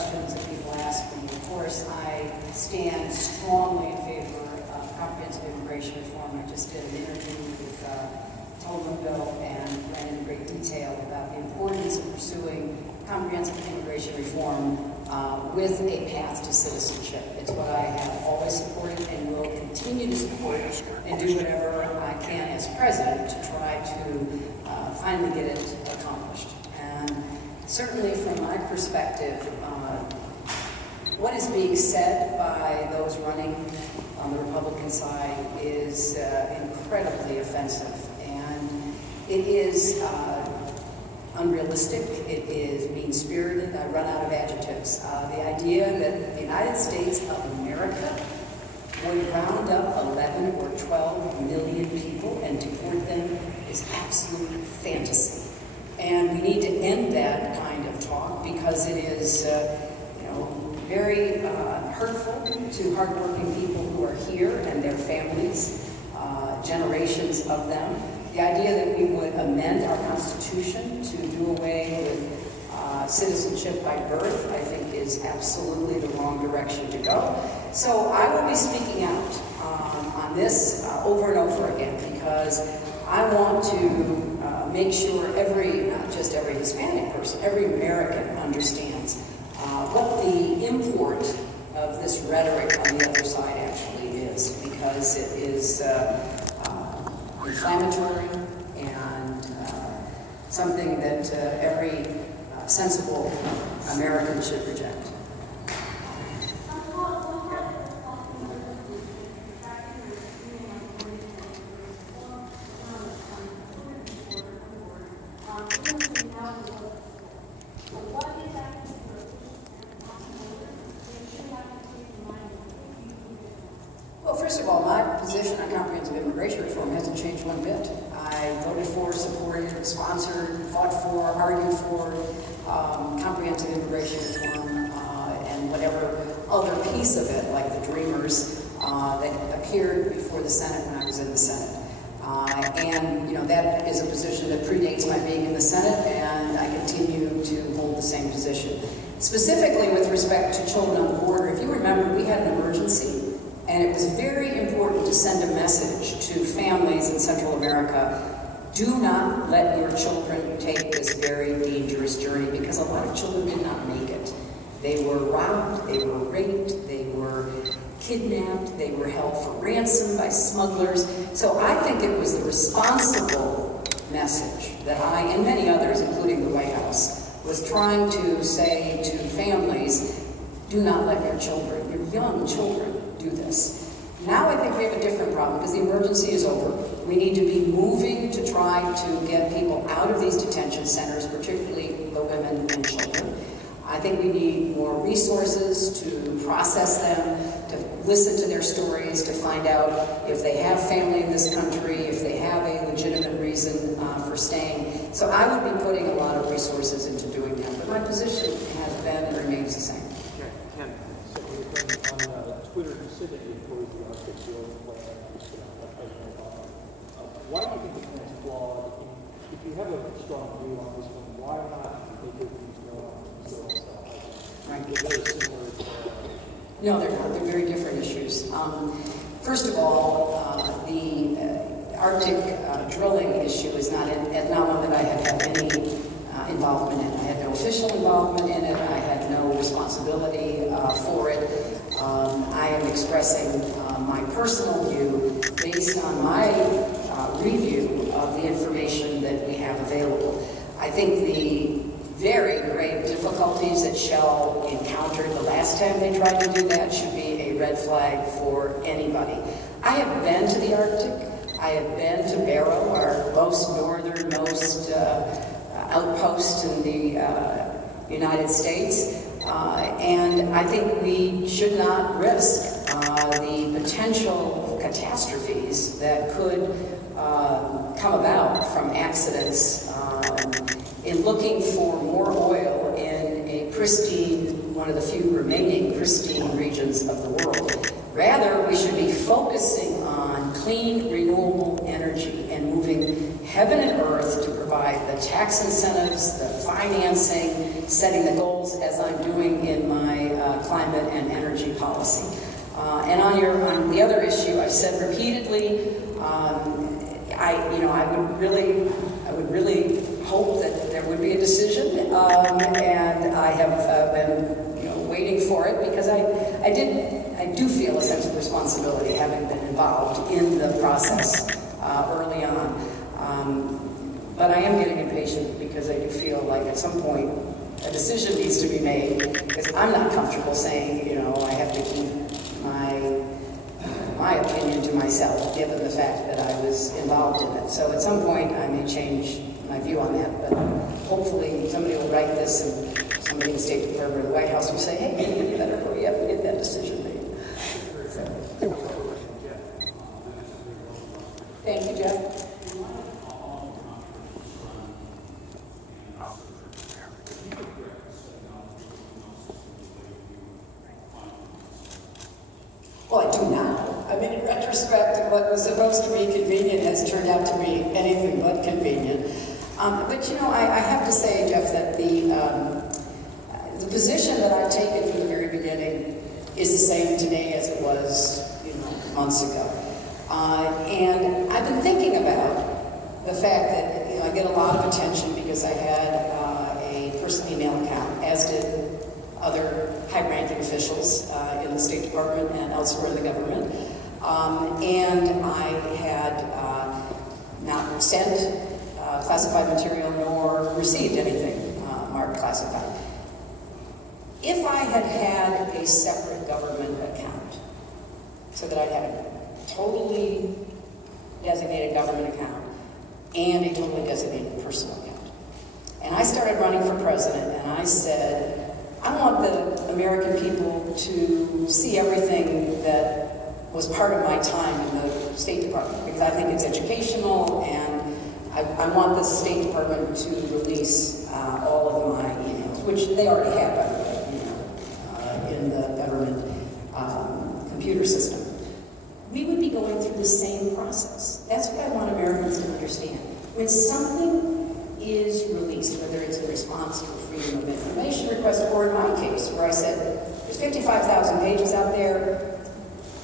questions that people ask me. Of course, I stand strongly in favor of comprehensive immigration reform. I just did an interview with Tolman Bill and ran in great detail about the importance of pursuing comprehensive immigration reform with a path to citizenship. It's what I have always supported and will continue to support and do whatever I can as president to try to finally get it accomplished. And certainly from my perspective, what is being said by those running on the Republican side is incredibly offensive. And it is unrealistic, it is mean-spirited. I run out of adjectives. The idea that the United States of America would round up 11 or 12 million people and deport them is absolute fantasy. And we need to end that kind of talk because it is, very hurtful to hardworking people who are here and their families, generations of them. The idea that we would amend our Constitution to do away with citizenship by birth, I think, is absolutely the wrong direction to go. So I will be speaking out on this over and over again because I want to make sure not just every Hispanic person, every American understands what the import of this rhetoric on the other side actually is, because it is inflammatory and something that every sensible American should reject. Well, first of all, my position on comprehensive immigration reform hasn't changed one bit. I voted for, supported, sponsored, fought for, argued for comprehensive immigration reform and whatever other piece of it, like the Dreamers, that appeared before the Senate when I was in the Senate. That is a position that predates my being in the Senate, and I continue to hold the same position. Specifically with respect to children on the border, if you remember, we had an emergency. And it was very important to send a message to families in Central America: do not let your children take this very dangerous journey, because a lot of children did not make it. They were robbed, they were raped, they were kidnapped, they were held for ransom by smugglers. So I think it was the responsible message that I, and many others, including the White House, was trying to say to families: do not let your children, your young children, do this. Now I think we have a different problem because the emergency is over. We need to be moving to try to get people out of these detention centers, particularly the women and children. I think we need more resources to process them, to listen to their stories, to find out if they have family in this country, if they have a legitimate reason for staying. So I would be putting a lot of resources into doing that. But my position has been and remains the same. Ken, so on Twitter, you said that you opposed the Arctic Bill plan by President Obama. Why do you think the plan is flawed? If you have a strong view on this one, why not make it Right. They're very similar. No, they're not. They're very different issues. First of all, the Arctic drilling issue is not one that I have had any involvement in. I had no official involvement in it. I had no responsibility for it. I am expressing my personal view based on my review of the information that we have available. I think the very grave difficulties that Shell encountered the last time they tried to do that should be a red flag for anybody. I have been to the Arctic. I have been to Barrow, our most northernmost outpost in the United States. And I think we should not risk the potential catastrophes that could come about from accidents in looking for more oil in a pristine, one of the few remaining pristine regions of the world. Rather, we should be focusing on clean, renewable energy and moving heaven and earth to provide the tax incentives, the financing, setting the goals, as I'm doing in my and energy policy. And on the other issue, I've said repeatedly, I would really hope that there would be a decision, and I have been waiting for it because I do feel a sense of responsibility having been involved in the process early on. But I am getting impatient because I do feel like at some point a decision needs to be made, because I'm not comfortable saying, I have to keep my opinion to myself, given the fact that I was involved in it. So at some point I may change my view on that, but hopefully somebody will write this and somebody in the State Department or the White House will say, hey, you better hurry up and get that decision made. So. Thank you, Jeff. Well, I do now. I mean, in retrospect, what was supposed to be convenient has turned out to be anything but convenient. But I have to say, Jeff, that the position that I've taken from the very beginning is the same today as it was, months ago. And I've been thinking about the fact that I get a lot of attention because I had a personal email account, as did other high-ranking officials in the State Department and elsewhere in the government. And I had not sent classified material nor received anything marked classified. If I had had a separate government account, so that I had a totally designated government account and a totally designated personal account, and I started running for president, and I said, I want the American people to see everything that was part of my time in the State Department, because I think it's educational, and I want the State Department to release all of my emails, which they already have, by the way, in the government computer system. We would be going through the same process. That's what I want Americans to understand. When something is released, whether it's in response to a Freedom of Information request, or in my case, where I said, there's 55,000 pages out there,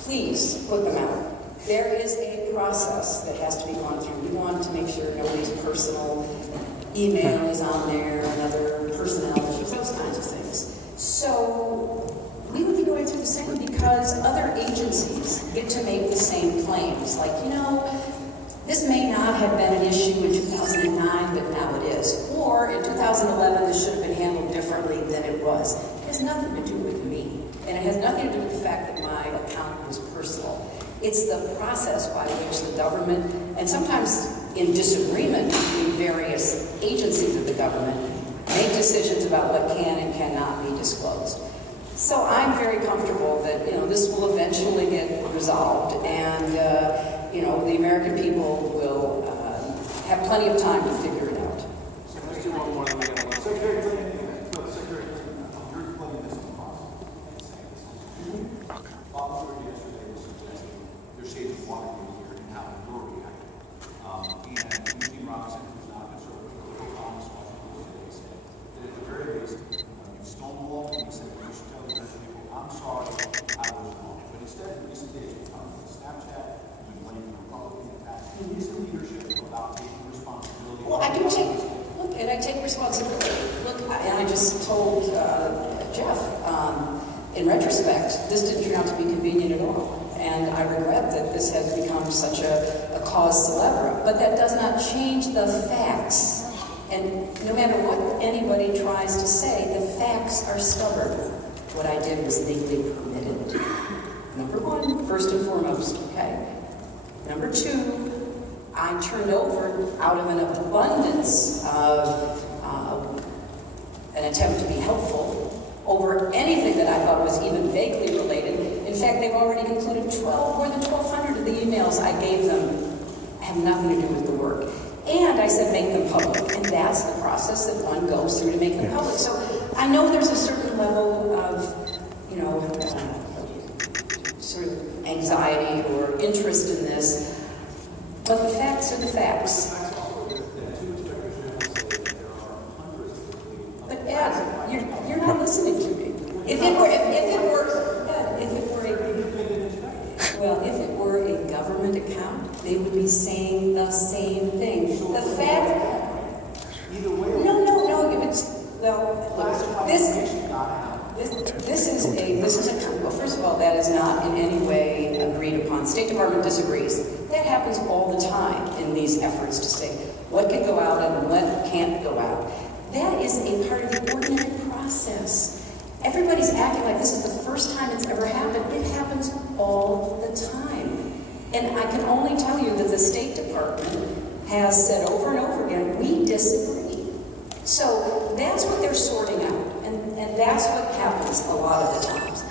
please put them out. There is a process that has to be gone through. We want to make sure nobody's personal email is on there, and other personnel issues, those kinds of things. So we would be going through the same, because other agencies get to make the same claims. Like, this may not have been an issue in 2009, but now it is. Or in 2011, this should have been handled differently than it was. It has nothing to do with me. And it has nothing to do with the fact that my account was personal. It's the process by which the government, and sometimes in disagreement between various agencies of the government, make decisions about what can and cannot be disclosed. So I'm very comfortable that, this will eventually get resolved, and, the American people will have plenty of time to figure it out. So let's do one more. Secretary Clinton, Secretary Clinton, you're plugging this in the process. Bob Stewart yesterday was suggesting there's shades of Watergate here and how you're reacting. And Eugene Robinson, who's not a sort of political columnist, Washington today, said that at the very least, you stonewalled and you said you should tell the American people, I'm sorry, I was wrong. But instead, in recent days, we've come to Snapchat, you blame the Republican attack. Is the leadership about taking responsibility? Well, I do I take responsibility. Look, and I just told Jeff, in retrospect, this didn't turn out to be convenient at all. And I regret that this has become such a cause célèbre. But that does not change the facts. And no matter what anybody tries to say, the facts are stubborn. What I did was legally permitted. Number one, first and foremost, okay? Number two, I turned over, out of an abundance of an attempt to be helpful, over anything that I thought was even vaguely related. In fact, they've already concluded more than 1,200 of the emails I gave them have nothing to do with the work. And I said make them public, and that's the process that one goes through to make them public. So I know there's a certain level of, sort of anxiety or interest in this, but the facts are the facts. But Ed, you're not listening to me. If it were basically saying the same thing. The fact, Either way, no, it's, well, classified this, information got out. this is a, well, first of all, that is not in any way agreed upon. State Department disagrees. That happens all the time in these efforts to say what can go out and what can't go out. That is a part of the ordinary process. Everybody's acting like this is the first time it's ever happened. It happens all the time. And I can only tell you that the State Department has said over and over again, we disagree. So that's what they're sorting out. And that's what happens a lot of the times.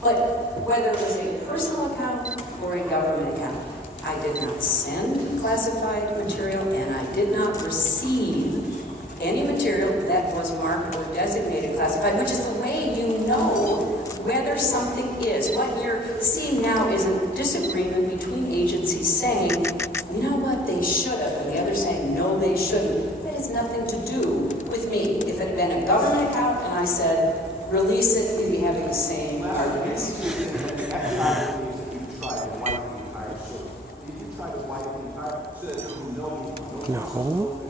But whether it was a personal account or a government account, I did not send classified material and I did not receive any material that was marked or designated classified, which is the way you know whether something is. What you're seeing now is a disagreement between agencies saying, you know what, they should have, and the other saying, no, they shouldn't. That has nothing to do with me. If it had been a government account and I said, release it, we'd be having the same arguments. No.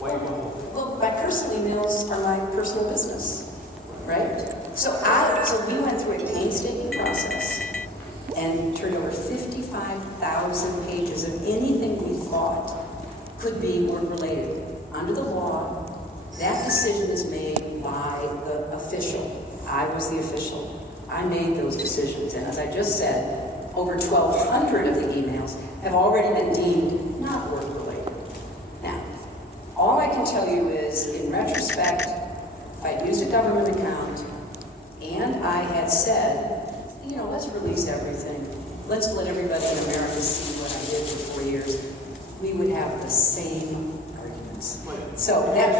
Well, my personal emails are my personal business, right? So we went through a painstaking process and turned over 55,000 pages of anything we thought could be work-related. Under the law, that decision is made by the official. I was the official. I made those decisions. And as I just said, over 1,200 of the emails have already been deemed not work-related. Now, all I can tell you is, in retrospect, if I'd used a government account and I had said, you know, let's release everything. Let's let everybody in America see what I did for 4 years. We would have the same arguments. So that